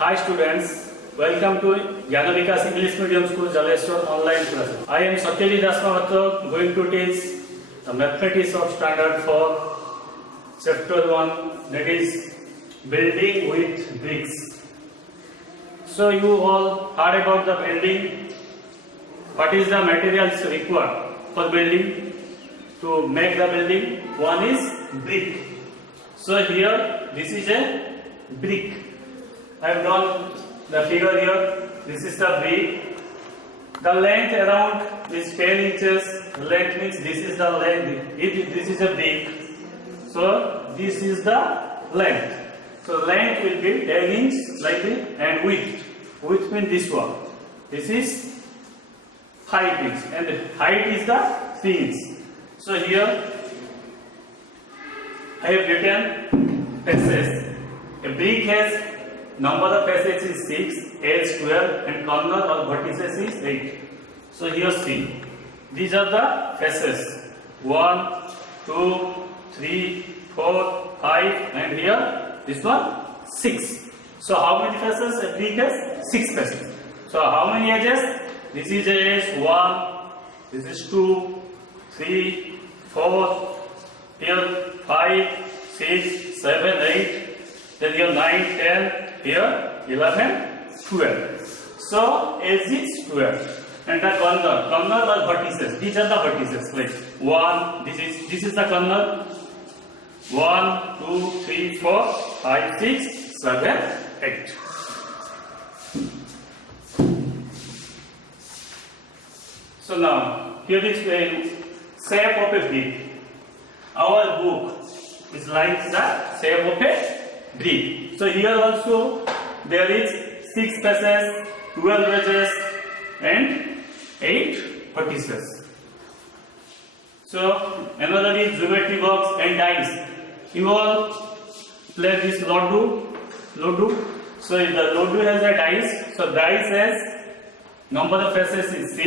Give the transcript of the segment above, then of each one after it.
Hi students, welcome to Jnana Vikas English Medium School Jaleshwar online class. I am Satyajit Das Mahato, going to teach the mathematics of standard 4 chapter 1, that is building with bricks. So you all heard about the building. What is the materials required for building? To make the building, one is brick. So here this is a brick. I have drawn the figure here. This is the brick. The length around is 10 inches. Length means this is the length. If this is a brick, so this is the length. So length will be 10 inches like this, and width means this one. This is 5 inches, and the height is the 3 inches. So here I have written faces. A brick has number of faces is 6, edge 12, and corner or vertices is 8. So here see, these are the faces. 1, 2, 3, 4, 5, and here this one 6. So how many faces? A brick has 6 faces. So how many edges? This is edge 1, this is 2, 3, 4, here 5, 6, 7, 8, then here 9, 10, here 11, 12. So edge is 12. And the corner or vertices, these are the vertices. Like 1, this is the corner. 1, 2, 3, 4, 5, 6, 7, 8. So now here is the shape of a brick. Our book is like the shape of a brick. So here also there is 6 faces, 12 edges, and 8 vertices. So another is geometry box and dice. You all play this Ludo. So if the Ludo has a dice, so dice has number of faces is 6,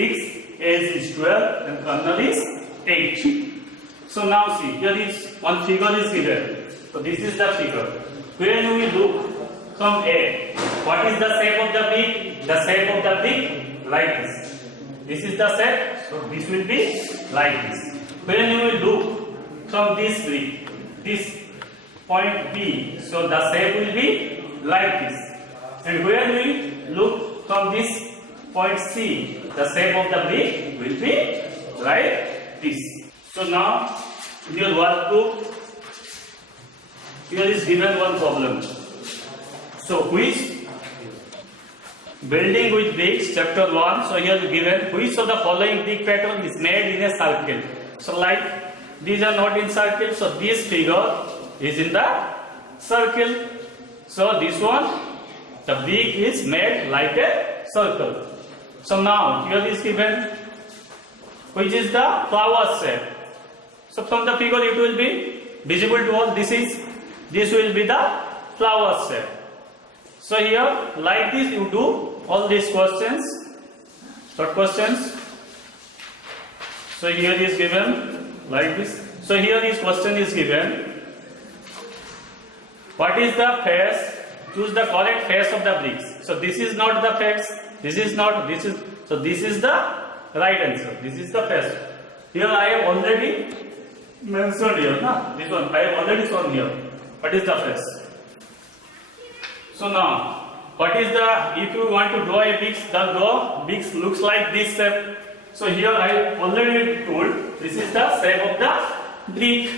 edge is 12, and corner is 8. So now see, here is one figure is given. So this is the figure. When we look from A, what is the shape of the brick? The shape of the brick like this. This is the shape, so this will be like this. When you look from this brick, this point B, so the shape will be like this. And when we look from this point C, the shape of the brick will be like this. So now in your workbook, here is given one problem. So which building with bricks, chapter 1. So here is given which of the following brick pattern is made in a circle. So like these are not in circle. So this figure is in the circle. So this one, the brick is made like a circle. So now here is given which is the flower shape. So from the figure it will be visible to all. This will be the flower shape. So here like this you do all these questions, short questions. So here is given like this. So here this question is given. What is the face? Choose the correct face of the bricks. So this is not the face. This is not. This is. So this is the right answer. This is the face. Here I have already mentioned here. Na? This one I have already shown here. What is the face? So now, what is the, if you want to draw a bricks, the bricks looks like this shape. So here I already told this is the shape of the brick.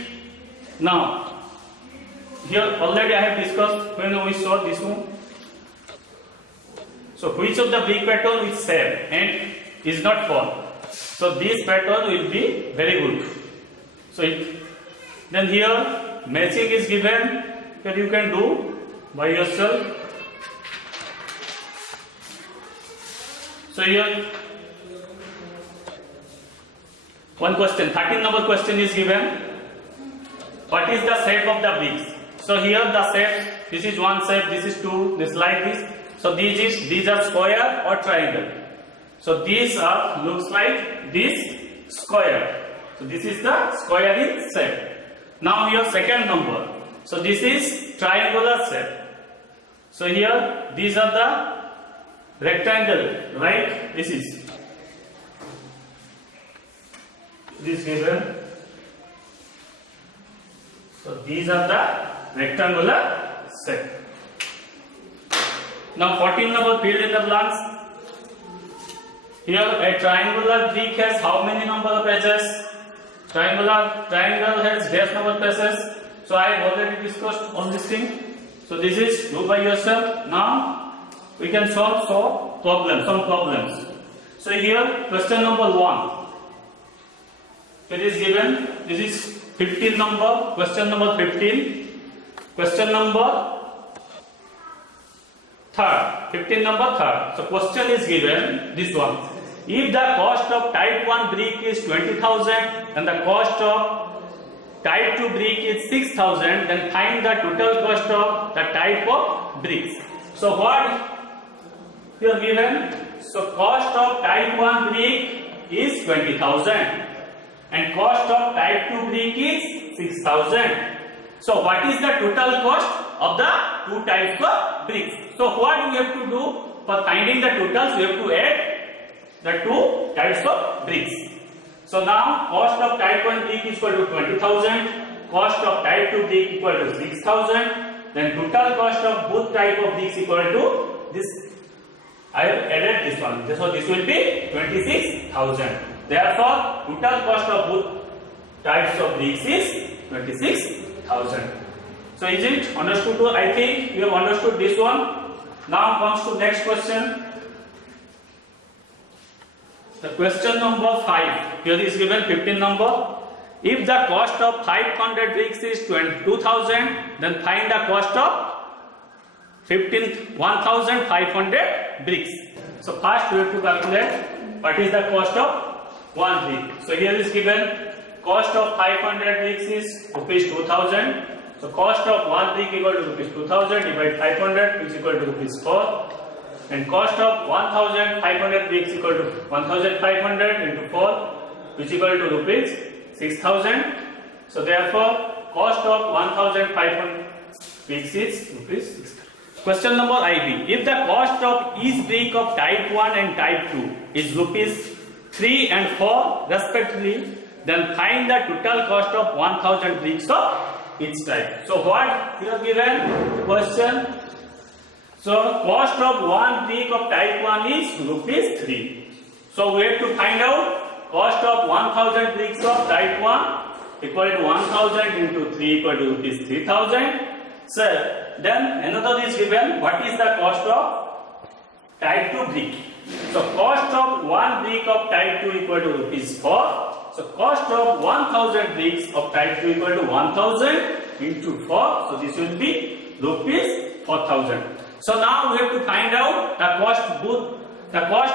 Now, here already I have discussed when we saw this one. So which of the brick pattern is shape and is not formed? So this pattern will be very good. So then here matching is given that you can do by yourself. So here one question, 13 number question is given. What is the shape of the bricks? So here the shape, this is one shape, this is two, this like this. So these are square or triangle. So these are looks like this square. So this is the square in shape. Now here second number. So this is triangular shape. So here these are the rectangle, right? This is given. So these are the rectangular set. Now 14 number, fill in the blanks. Here a triangular brick has how many number of edges? Triangle has dash number of edges. So I have already discussed on this thing. So this is do by yourself. Now we can solve some problems. So here question number 1. It is given. This is 15 number. Question number 15. Question number 3rd. 15 number 3rd. So question is given this one. If the cost of type 1 brick is 20,000 and the cost of type 2 brick is 6,000, then find the total cost of the type of bricks. So what here given? So cost of type 1 brick is 20,000 and cost of type 2 brick is 6,000. So what is the total cost of the two types of bricks? So what we have to do for finding the totals? We have to add the two types of bricks. So now cost of type 1 brick is equal to 20,000, cost of type 2 brick equal to 6,000, then total cost of both type of bricks equal to this. I have added this one. So this will be 26,000. Therefore, total cost of both types of bricks is 26,000. So is it understood? I think you have understood this one. Now comes to next question. The question number 5. Here is given 15 number. If the cost of 500 bricks is 2,000, then find the cost of 1,500 bricks. So first we have to calculate what is the cost of one brick. So here is given cost of 500 bricks is rupees 2,000. So cost of one brick equal to rupees 2,000 divided 500 is equal to rupees 4. And cost of 1,500 bricks equal to 1,500 into 4 which equal to rupees 6,000. So therefore cost of 1,500 bricks is rupees 6,000. Question number IB. If the cost of each brick of type 1 and type 2 is rupees 3 and 4 respectively, then find the total cost of 1,000 bricks of each type. So what here given question? So cost of one brick of type 1 is rupees 3. So we have to find out cost of 1,000 bricks of type 1 equal to 1,000 into 3 equal to rupees 3,000. So then another is given, what is the cost of type 2 brick? So cost of one brick of type 2 equal to rupees 4. So cost of 1,000 bricks of type 2 equal to 1,000 into 4. So this will be rupees 4,000. So now we have to find out the cost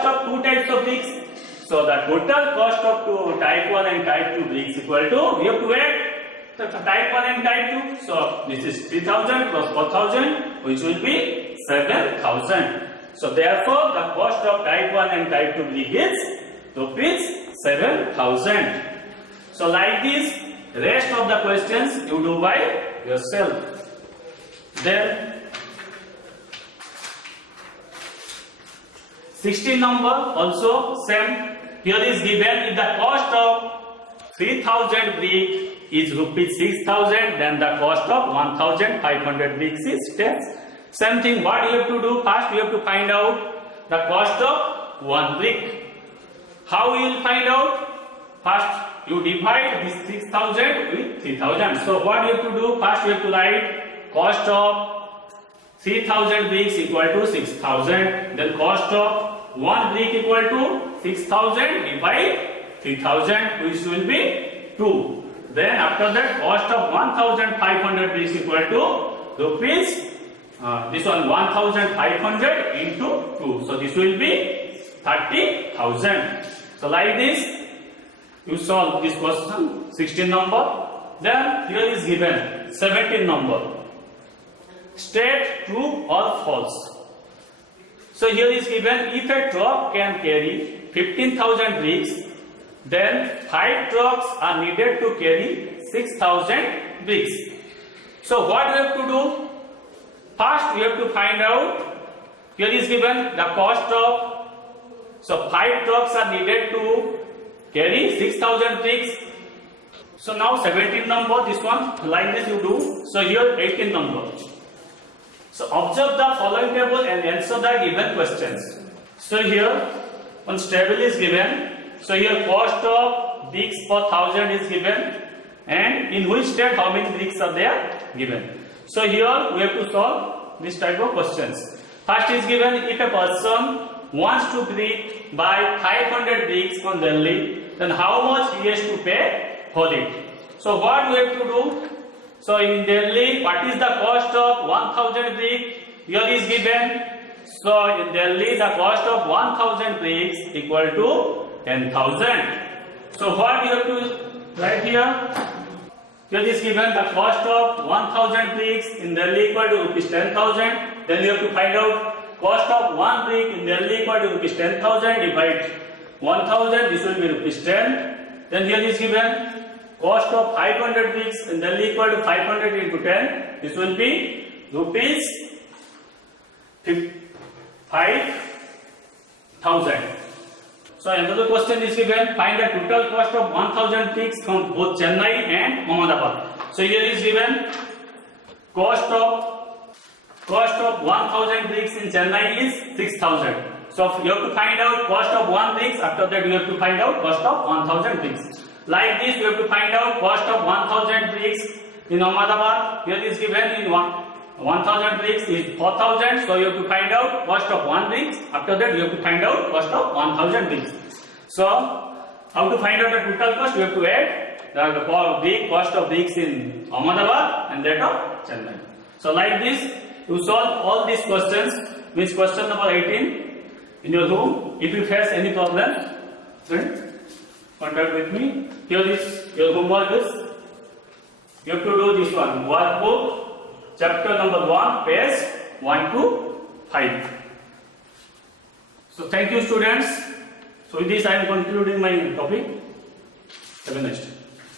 of two types of bricks. So the total cost of type 1 and type 2 bricks equal to, we have to add the type 1 and type 2. So this is 3,000 plus 4,000 which will be 7,000. So therefore the cost of type 1 and type 2 brick is rupees 7,000. So like this, rest of the questions you do by yourself. Then 16 number also same. Here is given if the cost of 3,000 brick is rupees 6,000, then the cost of 1,500 bricks is 10. Same thing, what you have to do? First you have to find out the cost of one brick. How you will find out? First you divide this 6,000 with 3,000. So what you have to do? First you have to write cost of 3,000 bricks equal to 6,000. Then cost of one brick equal to 6,000 divide 3,000 which will be 2. Then after that cost of 1,500 bricks equal to rupees this one 1,500 into 2. So this will be 30,000. So like this you solve this question 16 number. Then here is given 17 number. State true or false. So here is given if a truck can carry 15,000 bricks, then 5 trucks are needed to carry 6,000 bricks. So what we have to do? First, we have to find out. Here is given the cost of. So 5 trucks are needed to carry 6,000 bricks. So now 17 number. This one like this you do. So here 18 number. So observe the following table and answer the given questions. So here one table is given. So here cost of bricks per 1,000 is given, and in which state how many bricks are there given. So here we have to solve this type of questions. First is given, if a person wants to brick buy 500 bricks from Delhi, then how much he has to pay for it. So what we have to do? So in Delhi, what is the cost of 1,000 bricks? Here is given. So in Delhi, the cost of 1,000 bricks equal to 10,000. So what you have to write here? Here is given the cost of 1,000 bricks in Delhi equal to rupees 10,000. Then you have to find out cost of 1 brick in Delhi equal to rupees 10,000 divide 1,000. This will be rupees 10. Then here is given cost of 500 bricks in Delhi equal to 500 into 10. This will be rupees 5,000. So another question is given, find the total cost of 1,000 bricks from both Chennai and Ahmedabad. So here is given cost of 1,000 bricks in Chennai is 6,000. So you have to find out cost of 1 bricks. After that you have to find out cost of 1,000 bricks. Like this you have to find out cost of 1,000 bricks in Ahmedabad. Here is given in 1,000 bricks is 4,000. So you have to find out cost of 1 bricks. After that you have to find out cost of 1,000 bricks. So how to find out the total cost? You have to add the cost of bricks in Ahmedabad and that of Chennai. So like this you solve all these questions. Means question number 18 in your room. If you face any problem, then contact with me. Here is your homework is you have to do this one. Workbook. Chapter number 1, page 1 to 5. So thank you students. So with this I am concluding my topic. Have a nice day.